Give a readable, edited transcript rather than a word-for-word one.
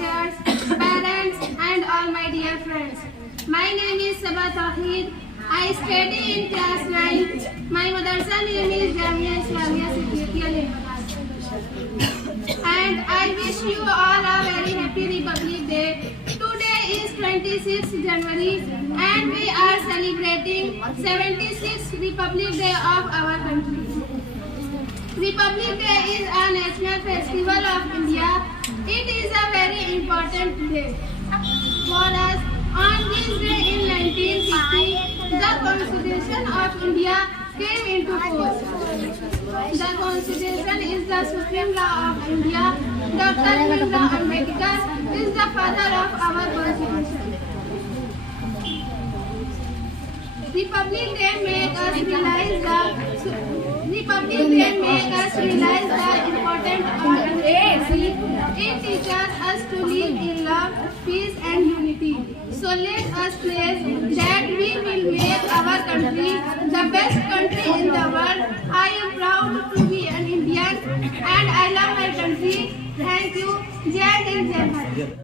teachers, parents and all my dear friends. My name is Sabah Tawheed. I study in class 9. My madrasa name is Jamia Islamia Siddiqia Nirmanas. And I wish you all a very happy Republic Day. Today is 26th January and we are celebrating 76th Republic Day of our country. Republic Day is a national festival of India. It is a very important day for us. On this day in 1950, the Constitution of India came into force. The Constitution is the supreme law of India. Dr. Bhimrao Ambedkar is the father of our Constitution. Republic Day make us realize the importance of democracy. It teaches us to live in love, peace and unity. So let us pledge that we will make our country the best country in the world. I am proud to be an Indian and I love my country. Thank you. Jai Hind, Jai Bharat.